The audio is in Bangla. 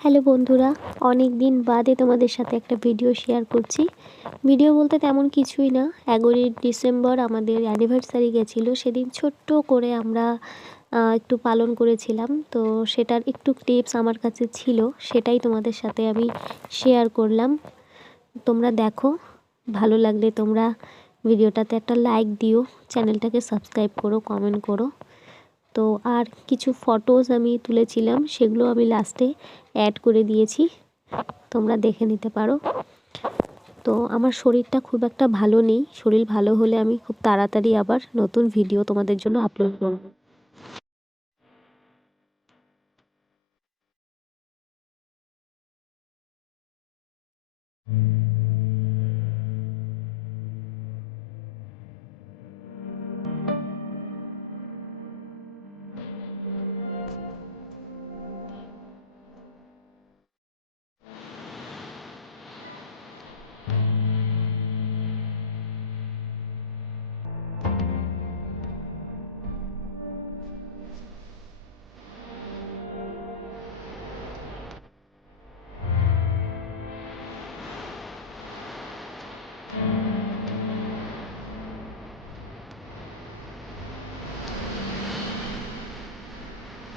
হ্যালো বন্ধুরা, অনেক দিন বাদে তোমাদের সাথে একটা ভিডিও শেয়ার করছি। ভিডিও বলতে তেমন কিছুই না, 11ই ডিসেম্বর আমাদের অ্যানিভার্সারি গেছিলো। সেদিন ছোট্ট করে আমরা একটু পালন করেছিলাম। তো সেটার একটু ক্লিপস আমার কাছে ছিল, সেটাই তোমাদের সাথে আমি শেয়ার করলাম। তোমরা দেখো, ভালো লাগলে তোমরা ভিডিওটাতে একটা লাইক দিও, চ্যানেলটাকে সাবস্ক্রাইব করো, কমেন্ট করো। তো আর কিছু ফটোজ আমি তুলেছিলাম, সেগুলো আমি লাস্টে অ্যাড করে দিয়েছি, তোমরা দেখে নিতে পারো। তো আমার শরীরটা খুব একটা ভালো নেই, শরীর ভালো হলে আমি খুব তাড়াতাড়ি আবার নতুন ভিডিও তোমাদের জন্য আপলোড করব।